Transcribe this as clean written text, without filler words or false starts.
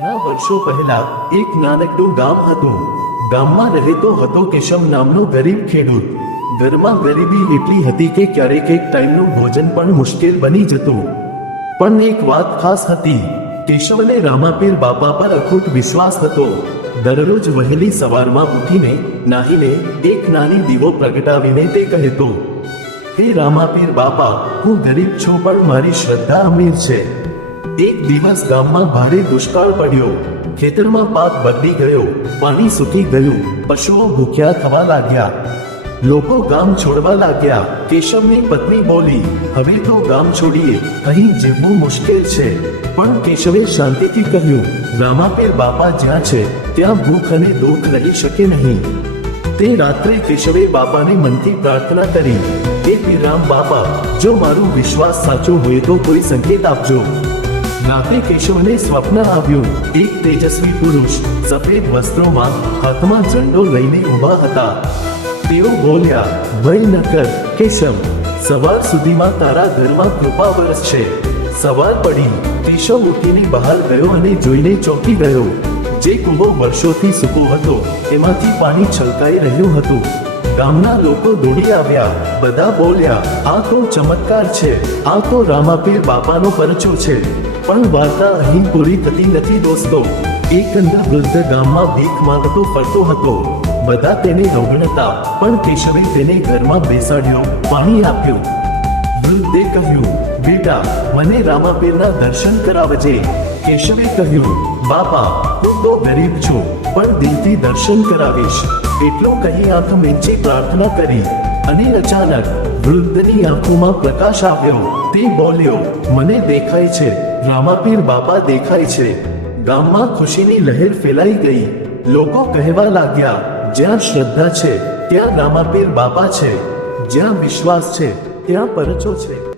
ઘણા વર્ષો પહેલા એક નાનકડું ગામ હતું. ગામમાં રહેતો હતો કેશવ નામનો ગરીબ ખેડૂત. ઘરમાં ગરીબી એટલી હતી કે ક્યારેક એક ટાઈમનું ભોજન પણ મુશ્કેલ બની જતું. પણ એક વાત ખાસ હતી, કેશવને રામાપીર બાપા પર અખૂટ વિશ્વાસ હતો. દરરોજ વહેલી સવારમાં ઉઠીને નાહીને એક નાની દીવો પ્રગટાવીને તે કહેતો, હે રામાપીર બાપા, હું ગરીબ છું પણ મારી શ્રદ્ધા અમીર છે. એક દિવસ ગામમાં ભારે દુષ્કાળ પડ્યો. ખેતરમાં પાક બગડી ગયો, પાણી સૂકી ગયું, પશુઓ ભૂખ્યા થવા લાગ્યા. લોકો ગામ છોડવા લાગ્યા. કેશવની પત્ની બોલી, હવે તો ગામ છોડીએ, અહીં જીવવું મુશ્કેલ છે. પણ કેશવે શાંતિથી કહ્યું, રામાપીર બાપા જ્યાં છે ત્યાં ભૂખ અને દુઃખ રહી શકે નહીં. તે રાત્રે કેશવે બાપાને મનથી પ્રાર્થના કરી, હે પીરામ બાપા, જો મારું વિશ્વાસ સાચો હોય તો કોઈ સંકેત આપજો. રાતે કેશવને સ્વપ્ન આવ્યું. એક તેજસ્વી પુરુષ સફેદ વસ્ત્રોમાં, હાથમાં ઝંડો લઈને ઊભા હતા. તેઓ બોલ્યા, ભય ન કર કેશવ, સવાર સુધીમાં તારા ઘરમાં કૃપા વરસશે. સવાર પડી. કેશવ ઉઠીને બહાર ગયો અને જોઈને ચોંકી ગયો. જે કૂવો વર્ષોથી સૂકો હતો એમાંથી પાણી છલકાઈ રહ્યું હતું. ગામના લોકો દોડી આવ્યા. બધા બોલ્યા, આ તો ચમત્કાર છે, આ તો રામાપીર બાપાનો પરચો છે. પણ વાર્તા અહીં પૂરી થતી નથી દોસ્તો. એક અંધ વૃદ્ધ ગામમાં ભીખ માંગતો ફરતો હતો. બધા તેને રોગણતા, પણ કેશવે તેને ઘરમાં બેસાડ્યો, પાણી આપ્યું. વૃદ્ધે કહ્યું, બેટા, મને રામાપીરના દર્શન કરાવજે. કેશવે કહ્યું, બાપા, હું તો ગરીબ છું, પણ દિલથી દર્શન કરાવીશ. એટલું કહી આંખ મીંચી પ્રાર્થના કરી. અને અચાનક વૃદ્ધની આંખોમાં પ્રકાશ આવ્યો. તે બોલ્યો, મને દેખાય છે, રામાપીર બાપા દેખાય છે. ગામમાં ખુશીની લહેર ફેલાઈ ગઈ. લોકો કહેવા લાગ્યા, જ્યાં શ્રદ્ધા છે ત્યાં રામાપીર બાપા છે, જ્યાં વિશ્વાસ છે ત્યાં પરચો છે.